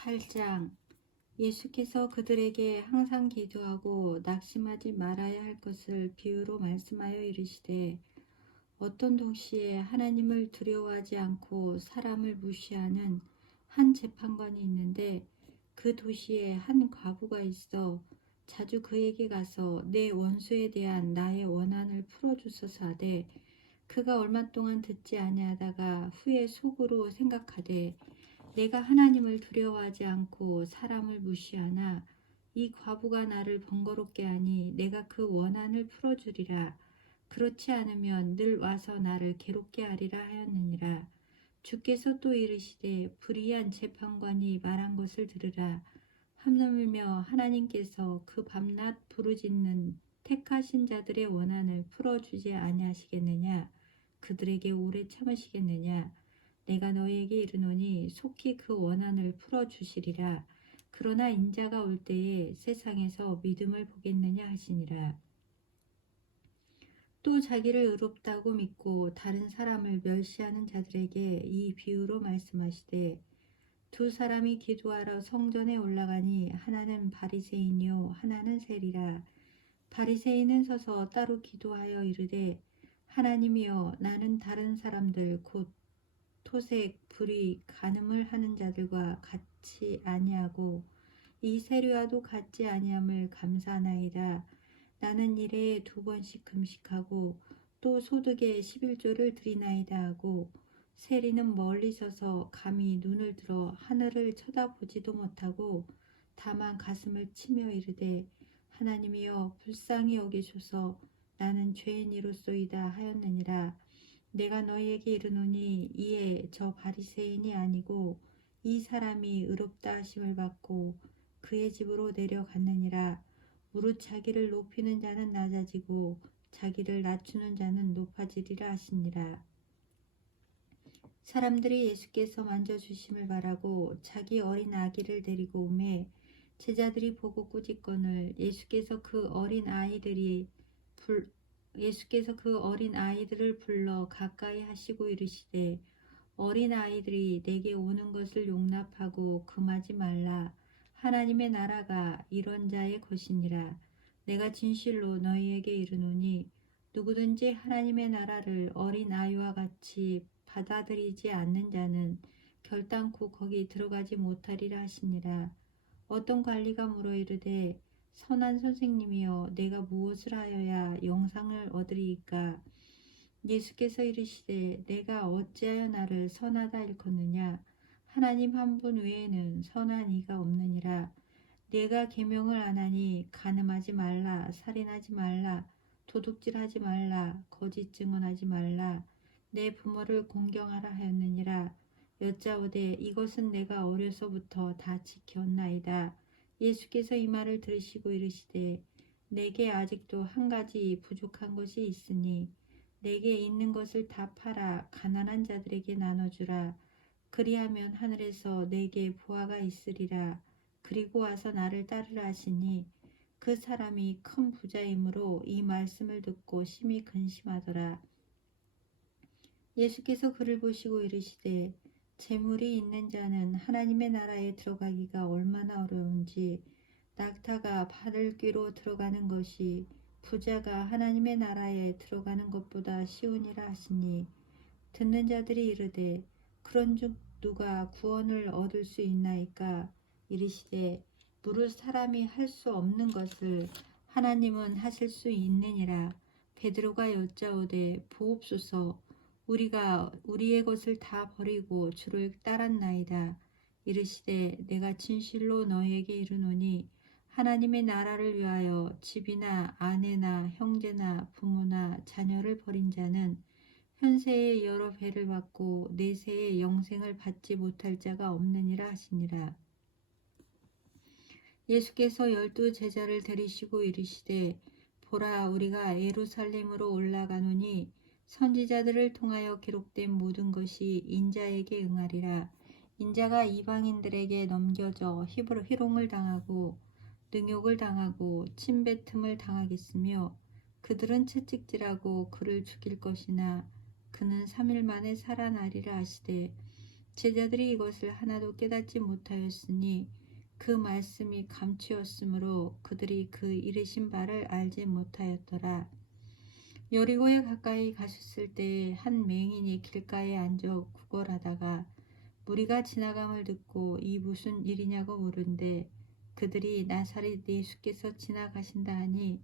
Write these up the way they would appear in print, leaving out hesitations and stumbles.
8장. 예수께서 그들에게 항상 기도하고 낙심하지 말아야 할 것을 비유로 말씀하여 이르시되, 어떤 도시에 하나님을 두려워하지 않고 사람을 무시하는 한 재판관이 있는데, 그 도시에 한 과부가 있어 자주 그에게 가서 내 원수에 대한 나의 원한을 풀어주소서 하되, 그가 얼마 동안 듣지 아니하다가 후에 속으로 생각하되, 내가 하나님을 두려워하지 않고 사람을 무시하나 이 과부가 나를 번거롭게 하니 내가 그 원한을 풀어주리라. 그렇지 않으면 늘 와서 나를 괴롭게 하리라 하였느니라. 주께서 또 이르시되, 불의한 재판관이 말한 것을 들으라. 하물며 하나님께서 그 밤낮 부르짖는 택하신 자들의 원한을 풀어주지 아니하시겠느냐? 그들에게 오래 참으시겠느냐? 내가 너희에게 이르노니 속히 그 원한을 풀어주시리라. 그러나 인자가 올 때에 세상에서 믿음을 보겠느냐 하시니라. 또 자기를 의롭다고 믿고 다른 사람을 멸시하는 자들에게 이 비유로 말씀하시되, 두 사람이 기도하러 성전에 올라가니 하나는 바리새인이요 하나는 세리라. 바리새인은 서서 따로 기도하여 이르되, 하나님이여, 나는 다른 사람들 곧 토색, 불의, 간음을 하는 자들과 같이 아니하고 이 세리와도 같지 아니함을 감사하나이다. 나는 일에 2번씩 금식하고 또 소득의 11조를 드리나이다 하고, 세리는 멀리 서서 감히 눈을 들어 하늘을 쳐다보지도 못하고 다만 가슴을 치며 이르되, 하나님이여, 불쌍히 여기소서, 나는 죄인이로소이다 하였느니라. 내가 너희에게 이르노니 이에 저 바리새인이 아니고 이 사람이 의롭다 하심을 받고 그의 집으로 내려갔느니라. 무릇 자기를 높이는 자는 낮아지고 자기를 낮추는 자는 높아지리라 하시니라. 사람들이 예수께서 만져주심을 바라고 자기 어린 아기를 데리고 오매, 제자들이 보고 꾸짖거늘 예수께서 그 어린 아이들을 불러 가까이 하시고 이르시되, 어린 아이들이 내게 오는 것을 용납하고 금하지 말라. 하나님의 나라가 이런 자의 것이니라. 내가 진실로 너희에게 이르노니 누구든지 하나님의 나라를 어린 아이와 같이 받아들이지 않는 자는 결단코 거기 들어가지 못하리라 하시니라. 어떤 관리가 물어 이르되, 선한 선생님이여, 내가 무엇을 하여야 영상을 얻으리이까? 예수께서 이르시되, 내가 어찌하여 나를 선하다 일컫느냐? 하나님 한 분 외에는 선한 이가 없느니라. 내가 계명을 안 하니 간음하지 말라, 살인하지 말라, 도둑질하지 말라, 거짓 증언하지 말라, 내 부모를 공경하라 하였느니라. 여짜오되, 이것은 내가 어려서부터 다 지켰나이다. 예수께서 이 말을 들으시고 이르시되, 내게 아직도 한 가지 부족한 것이 있으니 내게 있는 것을 다 팔아 가난한 자들에게 나눠주라. 그리하면 하늘에서 내게 보화가 있으리라. 그리고 와서 나를 따르라 하시니, 그 사람이 큰 부자이므로 이 말씀을 듣고 심히 근심하더라. 예수께서 그를 보시고 이르시되, 재물이 있는 자는 하나님의 나라에 들어가기가 얼마나 어려운지, 낙타가 바늘귀로 들어가는 것이 부자가 하나님의 나라에 들어가는 것보다 쉬우니라 하시니, 듣는 자들이 이르되, 그런즉 누가 구원을 얻을 수 있나이까? 이르시되, 무릇 사람이 할 수 없는 것을 하나님은 하실 수 있느니라. 베드로가 여짜오되, 보옵소서, 우리가 우리의 것을 다 버리고 주를 따랐나이다. 이르시되, 내가 진실로 너희에게 이르노니 하나님의 나라를 위하여 집이나 아내나 형제나 부모나 자녀를 버린 자는 현세에 여러 배를 받고 내세에 영생을 받지 못할 자가 없느니라 하시니라. 예수께서 12 제자를 데리시고 이르시되, 보라, 우리가 예루살렘으로 올라가노니 선지자들을 통하여 기록된 모든 것이 인자에게 응하리라. 인자가 이방인들에게 넘겨져 희롱을 당하고 능욕을 당하고 침뱉음을 당하겠으며, 그들은 채찍질하고 그를 죽일 것이나 그는 3일 만에 살아나리라 하시되, 제자들이 이것을 하나도 깨닫지 못하였으니 그 말씀이 감추었으므로 그들이 그 이르신 바를 알지 못하였더라. 여리고에 가까이 가셨을 때에 한 맹인이 길가에 앉아 구걸하다가 무리가 지나감을 듣고 이 무슨 일이냐고 물은데 그들이 나사렛 예수께서 지나가신다 하니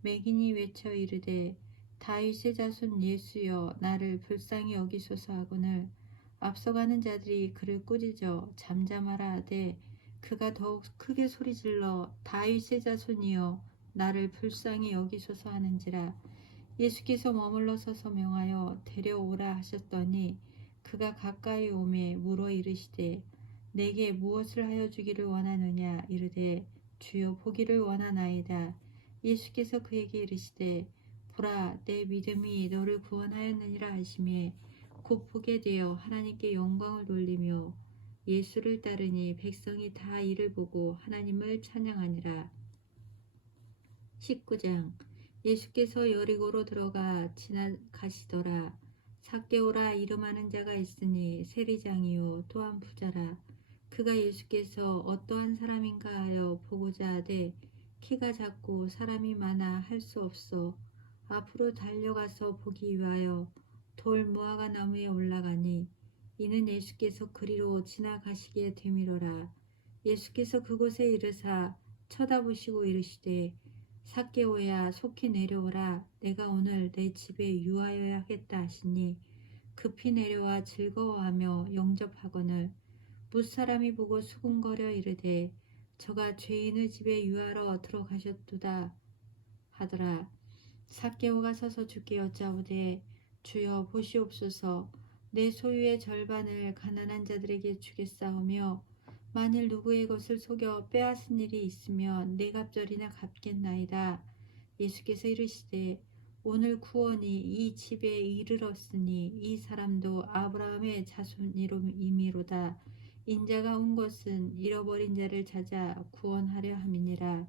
맹인이 외쳐 이르되 다윗의 자손 예수여 나를 불쌍히 여기소서 하거늘 앞서가는 자들이 그를 꾸짖어 잠잠하라 하되 그가 더욱 크게 소리질러 다윗의 자손이여 나를 불쌍히 여기소서 하는지라. 예수께서 머물러 서서 명하여 데려오라 하셨더니 그가 가까이 오매 물어 이르시되 내게 무엇을 하여 주기를 원하느냐 이르되 주여 보기를 원하나이다. 예수께서 그에게 이르시되 보라 내 믿음이 너를 구원하였느니라 하시매 곧 보게 되어 하나님께 영광을 돌리며 예수를 따르니 백성이 다 이를 보고 하나님을 찬양하니라. 19장. 예수께서 여리고로 들어가 지나가시더라. 삭개오라 이름하는 자가 있으니 세리장이요 또한 부자라. 그가 예수께서 어떠한 사람인가 하여 보고자 하되 키가 작고 사람이 많아 할 수 없어 앞으로 달려가서 보기 위하여 돌 무화과 나무에 올라가니 이는 예수께서 그리로 지나가시기에 되밀어라. 예수께서 그곳에 이르사 쳐다보시고 이르시되 삭개오야 속히 내려오라. 내가 오늘 내 집에 유하여야 하겠다 하시니 급히 내려와 즐거워하며 영접하거늘 뭇사람이 보고 수군거려 이르되 저가 죄인의 집에 유하러 들어가셨도다 하더라. 삭개오가 서서 주께 여짜오되 주여 보시옵소서 내 소유의 절반을 가난한 자들에게 주겠사오며 만일 누구의 것을 속여 빼앗은 일이 있으면 네 갑절이나 갚겠나이다. 예수께서 이르시되 오늘 구원이 이 집에 이르렀으니 이 사람도 아브라함의 자손이미로다. 인자가 온 것은 잃어버린 자를 찾아 구원하려 함이니라.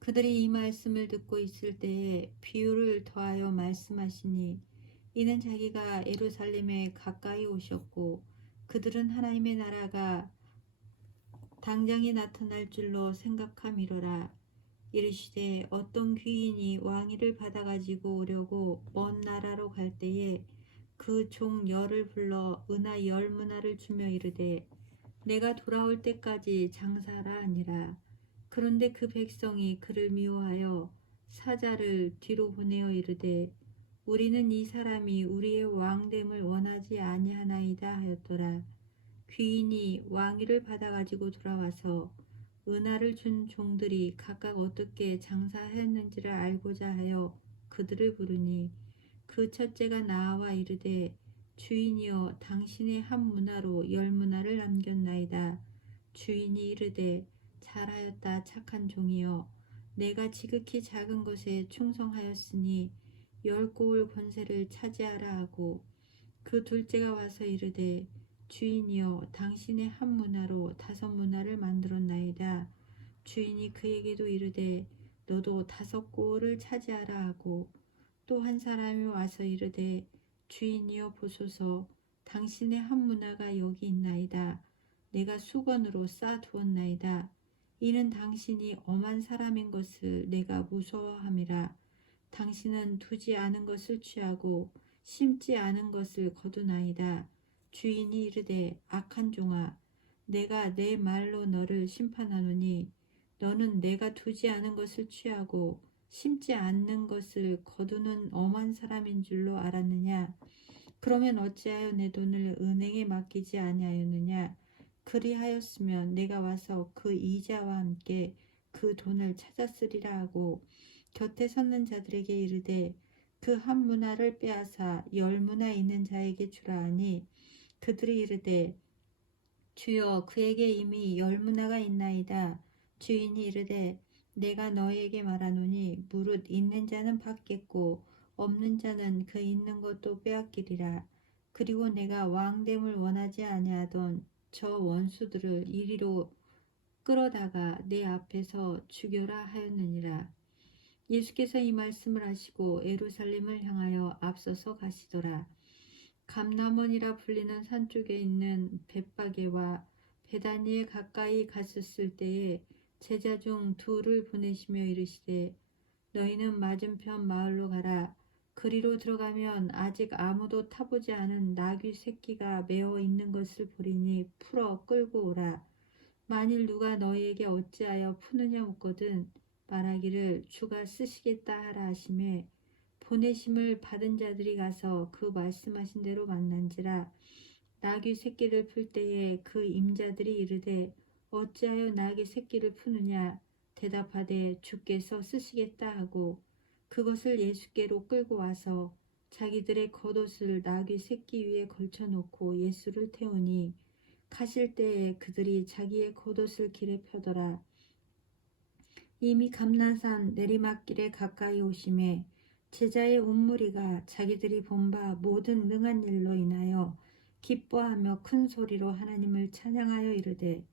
그들이 이 말씀을 듣고 있을 때에 비유를 더하여 말씀하시니 이는 자기가 예루살렘에 가까이 오셨고 그들은 하나님의 나라가 당장에 나타날 줄로 생각함이로라. 이르시되 어떤 귀인이 왕위를 받아가지고 오려고 먼 나라로 갈 때에 그 종 열을 불러 은하 10문화를 주며 이르되 내가 돌아올 때까지 장사하라 하니라. 그런데 그 백성이 그를 미워하여 사자를 뒤로 보내어 이르되 우리는 이 사람이 우리의 왕됨을 원하지 아니하나이다 하였더라. 귀인이 왕위를 받아가지고 돌아와서 은하를 준 종들이 각각 어떻게 장사하였는지를 알고자 하여 그들을 부르니 그 첫째가 나와 이르되 주인이여 당신의 한 문화로 10문화를 남겼나이다. 주인이 이르되 잘하였다 착한 종이여 내가 지극히 작은 것에 충성하였으니 10고을 권세를 차지하라 하고 그 둘째가 와서 이르되 주인이여 당신의 한 문화로 5문화를 만들었나이다. 주인이 그에게도 이르되 너도 5고을을 차지하라 하고 또 한 사람이 와서 이르되 주인이여 보소서 당신의 한 문화가 여기 있나이다. 내가 수건으로 쌓아두었나이다. 이는 당신이 엄한 사람인 것을 내가 무서워함이라. 당신은 두지 않은 것을 취하고 심지 않은 것을 거두나이다. 주인이 이르되 악한 종아 내가 내 말로 너를 심판하노니 너는 내가 두지 않은 것을 취하고 심지 않는 것을 거두는 엄한 사람인 줄로 알았느냐. 그러면 어찌하여 내 돈을 은행에 맡기지 아니하였느냐. 그리하였으면 내가 와서 그 이자와 함께 그 돈을 찾았으리라 하고 곁에 섰는 자들에게 이르되 그 한 문화를 빼앗아 10문화 있는 자에게 주라 하니 그들이 이르되 주여 그에게 이미 10문화가 있나이다. 주인이 이르되 내가 너희에게 말하노니 무릇 있는 자는 받겠고 없는 자는 그 있는 것도 빼앗기리라. 그리고 내가 왕됨을 원하지 아니하던 저 원수들을 이리로 끌어다가 내 앞에서 죽여라 하였느니라. 예수께서 이 말씀을 하시고 예루살렘을 향하여 앞서서 가시더라. 감람원이라 불리는 산 쪽에 있는 벳바게와 베다니에 가까이 갔었을 때에 제자 중 둘을 보내시며 이르시되 너희는 맞은편 마을로 가라. 그리로 들어가면 아직 아무도 타보지 않은 나귀 새끼가 메어 있는 것을 보리니 풀어 끌고 오라. 만일 누가 너희에게 어찌하여 푸느냐 묻거든 말하기를 주가 쓰시겠다 하라 하시매 보내심을 받은 자들이 가서 그 말씀하신 대로 만난지라. 나귀 새끼를 풀 때에 그 임자들이 이르되 어찌하여 나귀 새끼를 푸느냐 대답하되 주께서 쓰시겠다 하고 그것을 예수께로 끌고 와서 자기들의 겉옷을 나귀 새끼 위에 걸쳐놓고 예수를 태우니 가실 때에 그들이 자기의 겉옷을 길에 펴더라. 이미 감난산 내리막길에 가까이 오심에 제자의 온무리가 자기들이 본 바 모든 능한 일로 인하여 기뻐하며 큰 소리로 하나님을 찬양하여 이르되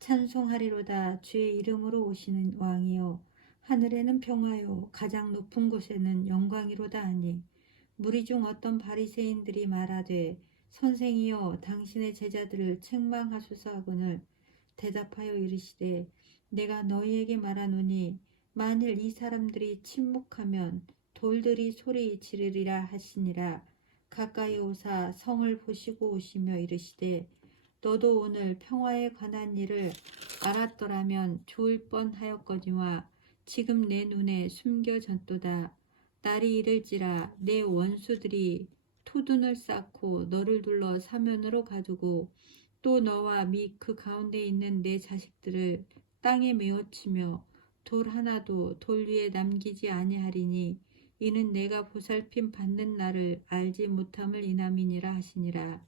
찬송하리로다. 주의 이름으로 오시는 왕이요 하늘에는 평화요 가장 높은 곳에는 영광이로다 하니 무리 중 어떤 바리새인들이 말하되 선생이여 당신의 제자들을 책망하소서 하거늘 대답하여 이르시되 내가 너희에게 말하노니 만일 이 사람들이 침묵하면 돌들이 소리 지르리라 하시니라. 가까이 오사 성을 보시고 오시며 이르시되 너도 오늘 평화에 관한 일을 알았더라면 좋을 뻔하였거니와 지금 내 눈에 숨겨졌도다. 날이 이를지라 내 원수들이 토둔을 쌓고 너를 둘러 사면으로 가두고 또 너와 및 그 가운데 있는 내 자식들을 땅에 메어치며 돌 하나도 돌 위에 남기지 아니하리니 이는 내가 보살핌 받는 날을 알지 못함을 인함이니라 하시니라.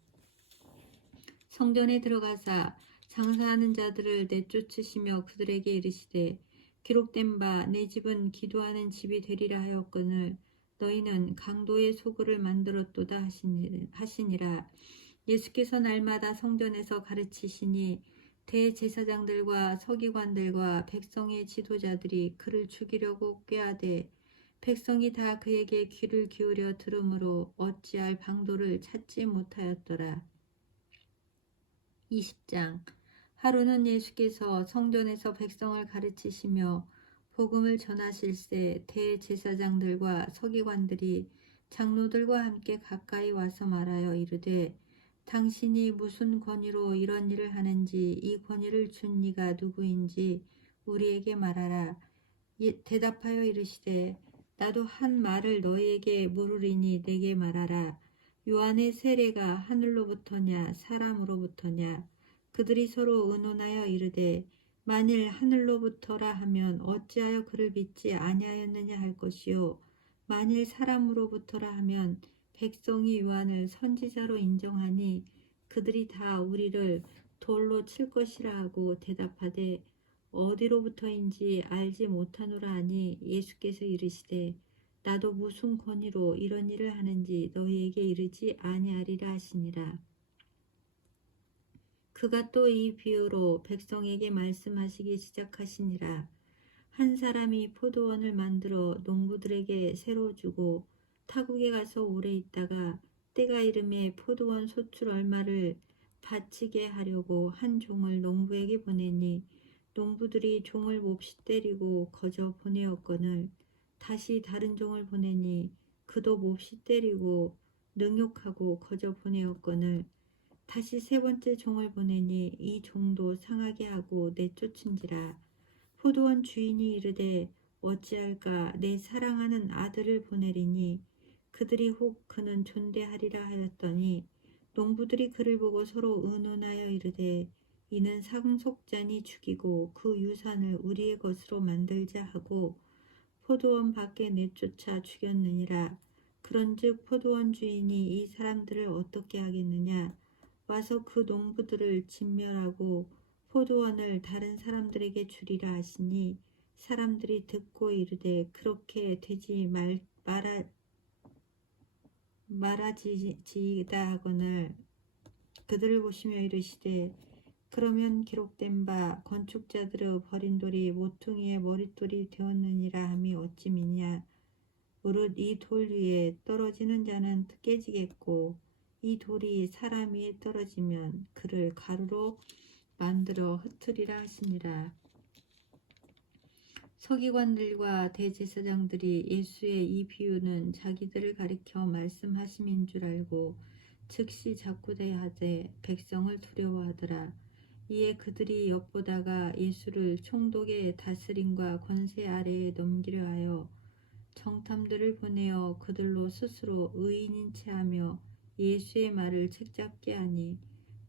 성전에 들어가사 장사하는 자들을 내쫓으시며 그들에게 이르시되 기록된 바 내 집은 기도하는 집이 되리라 하였거늘 너희는 강도의 소굴을 만들었도다 하시니라. 예수께서 날마다 성전에서 가르치시니 대제사장들과 서기관들과 백성의 지도자들이 그를 죽이려고 꾀하되 백성이 다 그에게 귀를 기울여 들으므로 어찌할 방도를 찾지 못하였더라. 20장 하루는 예수께서 성전에서 백성을 가르치시며 복음을 전하실새 대제사장들과 서기관들이 장로들과 함께 가까이 와서 말하여 이르되 당신이 무슨 권위로 이런 일을 하는지 이 권위를 준 이가 누구인지 우리에게 말하라. 대답하여 이르시되 나도 한 말을 너희에게 물으리니 내게 말하라. 요한의 세례가 하늘로부터냐 사람으로부터냐. 그들이 서로 의논하여 이르되 만일 하늘로부터라 하면 어찌하여 그를 믿지 아니하였느냐 할 것이요 만일 사람으로부터라 하면 백성이 요한을 선지자로 인정하니 그들이 다 우리를 돌로 칠 것이라 하고 대답하되 어디로부터인지 알지 못하노라 하니 예수께서 이르시되 나도 무슨 권위로 이런 일을 하는지 너희에게 이르지 아니하리라 하시니라. 그가 또 이 비유로 백성에게 말씀하시기 시작하시니라. 한 사람이 포도원을 만들어 농부들에게 새로 주고 타국에 가서 오래 있다가 때가 이름에 포도원 소출 얼마를 바치게 하려고 한 종을 농부에게 보내니 농부들이 종을 몹시 때리고 거저 보내었거늘 다시 다른 종을 보내니 그도 몹시 때리고 능욕하고 거저 보내었거늘 다시 세 번째 종을 보내니 이 종도 상하게 하고 내쫓은지라. 포도원 주인이 이르되 어찌할까 내 사랑하는 아들을 보내리니 그들이 혹 그는 존대하리라 하였더니 농부들이 그를 보고 서로 의논하여 이르되 이는 상속자니 죽이고 그 유산을 우리의 것으로 만들자 하고 포도원 밖에 내쫓아 죽였느니라. 그런즉 포도원 주인이 이 사람들을 어떻게 하겠느냐. 와서 그 농부들을 진멸하고 포도원을 다른 사람들에게 주리라 하시니 사람들이 듣고 이르되 그렇게 되지 말아지이다 하거늘 그들을 보시며 이르시되 그러면 기록된 바 건축자들의 버린 돌이 모퉁이의 머릿돌이 되었느니라 함이 어찌 믿냐. 무릇 이 돌 위에 떨어지는 자는 깨지겠고 이 돌이 사람 위에 떨어지면 그를 가루로 만들어 흩으리라 하시니라. 서기관들과 대제사장들이 예수의 이 비유는 자기들을 가리켜 말씀하심인 줄 알고 즉시 자꾸대하되 백성을 두려워하더라. 이에 그들이 엿보다가 예수를 총독의 다스림과 권세 아래에 넘기려 하여 정탐들을 보내어 그들로 스스로 의인인 체하며 예수의 말을 책잡게 하니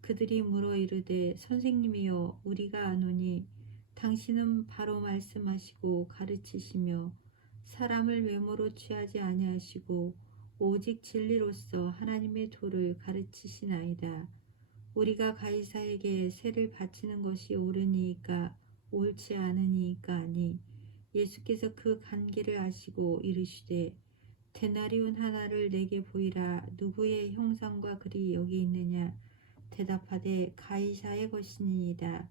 그들이 물어 이르되 선생님이여 우리가 아노니 당신은 바로 말씀하시고 가르치시며 사람을 외모로 취하지 아니하시고 오직 진리로서 하나님의 도를 가르치시나이다. 우리가 가이사에게 세를 바치는 것이 옳으니이까 옳지 않으니이까 하니 예수께서 그 간계를 아시고 이르시되 데나리온 하나를 내게 보이라. 누구의 형상과 글이 여기 있느냐. 대답하되 가이사의 것이니이다.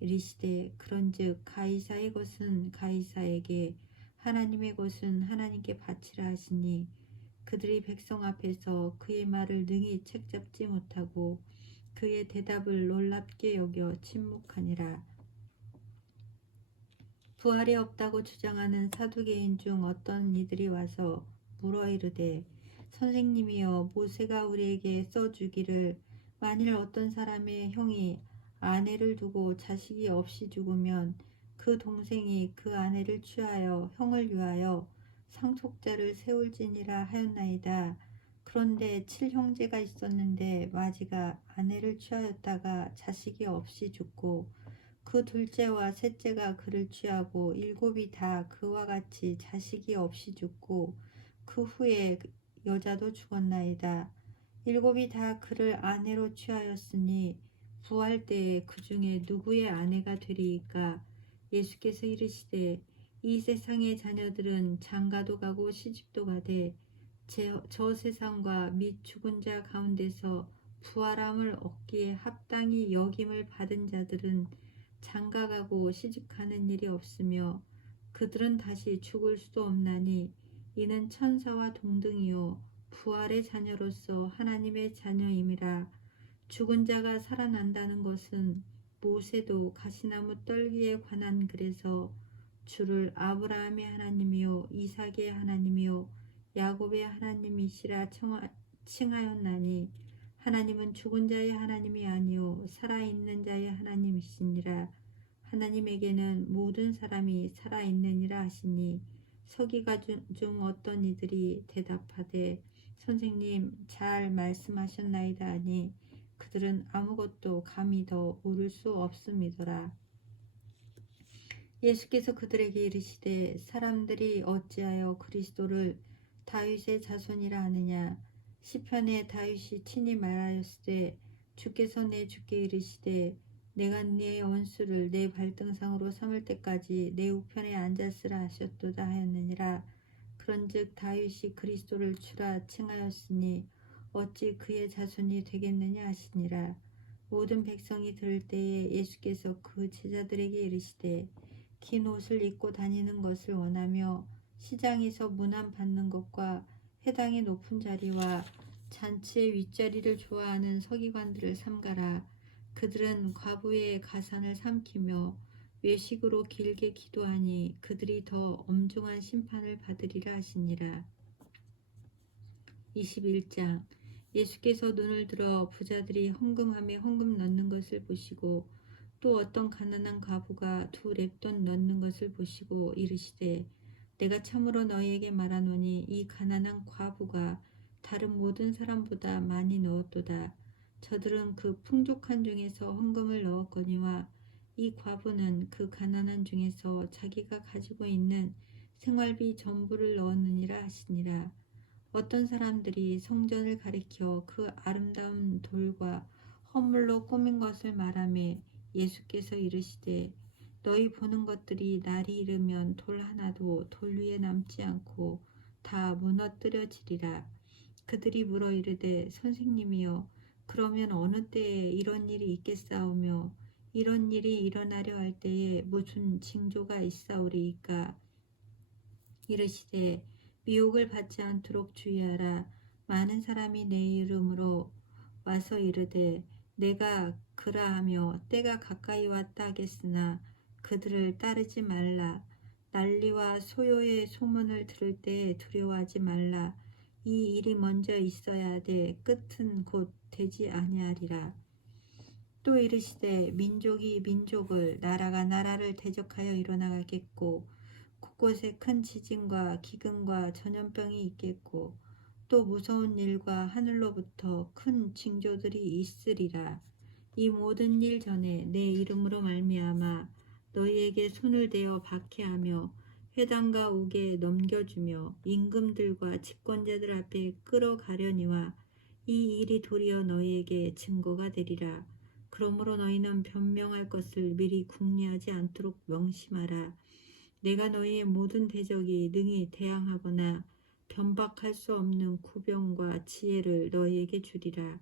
이르시되 그런즉 가이사의 것은 가이사에게 하나님의 것은 하나님께 바치라 하시니 그들이 백성 앞에서 그의 말을 능히 책잡지 못하고 그의 대답을 놀랍게 여겨 침묵하니라. 부활이 없다고 주장하는 사두개인 중 어떤 이들이 와서 물어 이르되 선생님이여 모세가 우리에게 써주기를 만일 어떤 사람의 형이 아내를 두고 자식이 없이 죽으면 그 동생이 그 아내를 취하여 형을 위하여 상속자를 세울지니라 하였나이다. 그런데 7형제가 있었는데 마지가 아내를 취하였다가 자식이 없이 죽고 그 둘째와 셋째가 그를 취하고 일곱이 다 그와 같이 자식이 없이 죽고 그 후에 여자도 죽었나이다. 일곱이 다 그를 아내로 취하였으니 부활 때에 그 중에 누구의 아내가 되리이까. 예수께서 이르시되 이 세상의 자녀들은 장가도 가고 시집도 가되 저 세상과 및 죽은 자 가운데서 부활함을 얻기에 합당히 여김을 받은 자들은 장가가고 시집가는 일이 없으며 그들은 다시 죽을 수도 없나니 이는 천사와 동등이요 부활의 자녀로서 하나님의 자녀임이라. 죽은 자가 살아난다는 것은 모세도 가시나무 떨기에 관한 글에서 주를 아브라함의 하나님이요 이삭의 하나님이요 야곱의 하나님이시라 칭하였나니 하나님은 죽은 자의 하나님이 아니요 살아있는 자의 하나님이시니라. 하나님에게는 모든 사람이 살아있느니라 하시니 서기관 중 어떤 이들이 대답하되 선생님 잘 말씀하셨나이다 하니 그들은 아무것도 감히 더 물을 수 없음이더라. 예수께서 그들에게 이르시되 사람들이 어찌하여 그리스도를 다윗의 자손이라 하느냐. 시편에 다윗이 친히 말하였으되 주께서 내 주께 이르시되 내가 네 원수를 내 발등상으로 삼을 때까지 내 우편에 앉았으라 하셨도다 하였느니라. 그런즉 다윗이 그리스도를 주라 칭하였으니 어찌 그의 자손이 되겠느냐 하시니라. 모든 백성이 들을 때에 예수께서 그 제자들에게 이르시되 긴 옷을 입고 다니는 것을 원하며 시장에서 문안 받는 것과 회당의 높은 자리와 잔치의 윗자리를 좋아하는 서기관들을 삼가라. 그들은 과부의 가산을 삼키며 외식으로 길게 기도하니 그들이 더 엄중한 심판을 받으리라 하시니라. 21장. 예수께서 눈을 들어 부자들이 헌금함에 헌금 넣는 것을 보시고 또 어떤 가난한 과부가 2렙돈 넣는 것을 보시고 이르시되 내가 참으로 너희에게 말하노니 이 가난한 과부가 다른 모든 사람보다 많이 넣었도다. 저들은 그 풍족한 중에서 헌금을 넣었거니와 이 과부는 그 가난한 중에서 자기가 가지고 있는 생활비 전부를 넣었느니라 하시니라. 어떤 사람들이 성전을 가리켜 그 아름다운 돌과 허물로 꾸민 것을 말하매 예수께서 이르시되 너희 보는 것들이 날이 이르면 돌 하나도 돌 위에 남지 않고 다 무너뜨려지리라. 그들이 물어 이르되 선생님이여 그러면 어느 때에 이런 일이 있겠사오며 이런 일이 일어나려 할 때에 무슨 징조가 있사오리이까. 이르시되 미혹을 받지 않도록 주의하라. 많은 사람이 내 이름으로 와서 이르되 내가 그라하며 때가 가까이 왔다 하겠으나 그들을 따르지 말라. 난리와 소요의 소문을 들을 때에 두려워하지 말라. 이 일이 먼저 있어야 돼 끝은 곧 되지 아니하리라. 또 이르시되 민족이 민족을 나라가 나라를 대적하여 일어나겠고 곳곳에 큰 지진과 기근과 전염병이 있겠고 또 무서운 일과 하늘로부터 큰 징조들이 있으리라. 이 모든 일 전에 내 이름으로 말미암아 너희에게 손을 대어 박해하며 회당과 옥에 넘겨주며 임금들과 집권자들 앞에 끌어가려니와 이 일이 도리어 너희에게 증거가 되리라. 그러므로 너희는 변명할 것을 미리 궁리하지 않도록 명심하라. 내가 너희의 모든 대적이 능히 대항하거나 변박할 수 없는 구병과 지혜를 너희에게 주리라.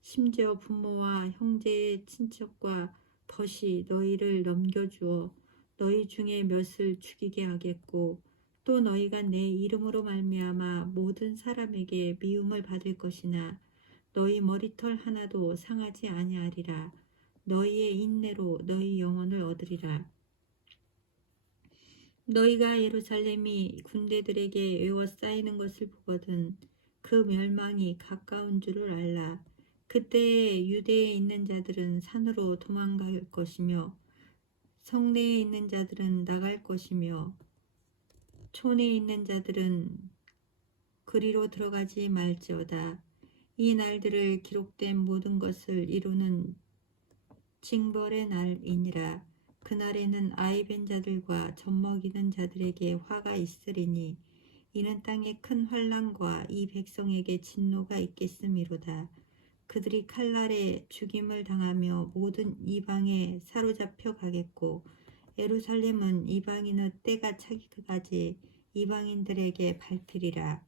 심지어 부모와 형제의 친척과 벗이 너희를 넘겨주어 너희 중에 몇을 죽이게 하겠고 또 너희가 내 이름으로 말미암아 모든 사람에게 미움을 받을 것이나 너희 머리털 하나도 상하지 아니하리라. 너희의 인내로 너희 영혼을 얻으리라. 너희가 예루살렘이 군대들에게 에워싸이는 것을 보거든 그 멸망이 가까운 줄을 알라. 그때에 유대에 있는 자들은 산으로 도망갈 것이며 성내에 있는 자들은 나갈 것이며 촌에 있는 자들은 그리로 들어가지 말지어다. 이 날들을 기록된 모든 것을 이루는 징벌의 날이니라. 그날에는 아이벤 자들과 젖먹이는 자들에게 화가 있으리니 이는 땅에 큰 환난과 이 백성에게 진노가 있겠음이로다. 그들이 칼날에 죽임을 당하며 모든 이방에 사로잡혀 가겠고 예루살렘은 이방인의 때가 차기까지 이방인들에게 밟히리라.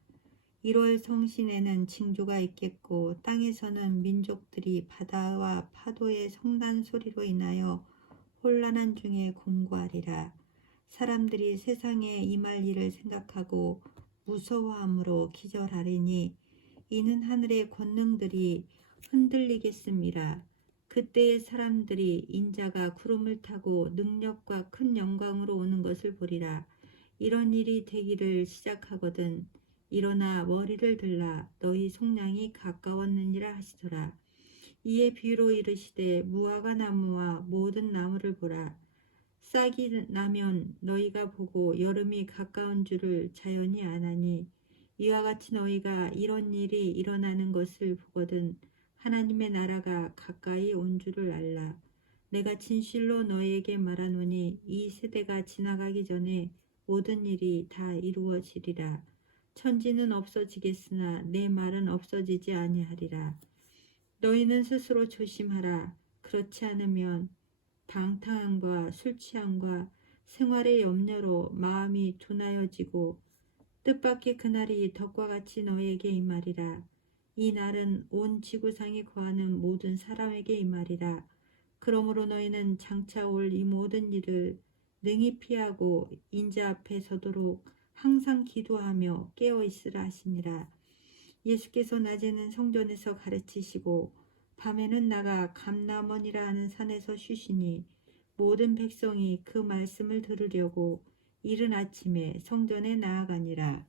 1월 성신에는 징조가 있겠고 땅에서는 민족들이 바다와 파도의 성난 소리로 인하여 혼란한 중에 공고하리라. 사람들이 세상에 임할 일을 생각하고 무서워함으로 기절하리니 이는 하늘의 권능들이 흔들리겠음이라. 그때의 사람들이 인자가 구름을 타고 능력과 큰 영광으로 오는 것을 보리라. 이런 일이 되기를 시작하거든 일어나 머리를 들라 너희 속량이 가까웠느니라 하시더라. 이에 비유로 이르시되 무화과 나무와 모든 나무를 보라. 싹이 나면 너희가 보고 여름이 가까운 줄을 자연히 아나니 이와 같이 너희가 이런 일이 일어나는 것을 보거든 하나님의 나라가 가까이 온 줄을 알라. 내가 진실로 너희에게 말하노니 이 세대가 지나가기 전에 모든 일이 다 이루어지리라. 천지는 없어지겠으나 내 말은 없어지지 아니하리라. 너희는 스스로 조심하라. 그렇지 않으면 방탕함과 술취함과 생활의 염려로 마음이 둔하여지고 뜻밖의 그날이 덕과 같이 너희에게 임하리라. 이 날은 온 지구상에 거하는 모든 사람에게 임하리라. 그러므로 너희는 장차 올 이 모든 일을 능히 피하고 인자 앞에 서도록 항상 기도하며 깨어 있으라 하시니라. 예수께서 낮에는 성전에서 가르치시고 밤에는 나가 감람원이라 하는 산에서 쉬시니 모든 백성이 그 말씀을 들으려고 이른 아침에 성전에 나아가니라.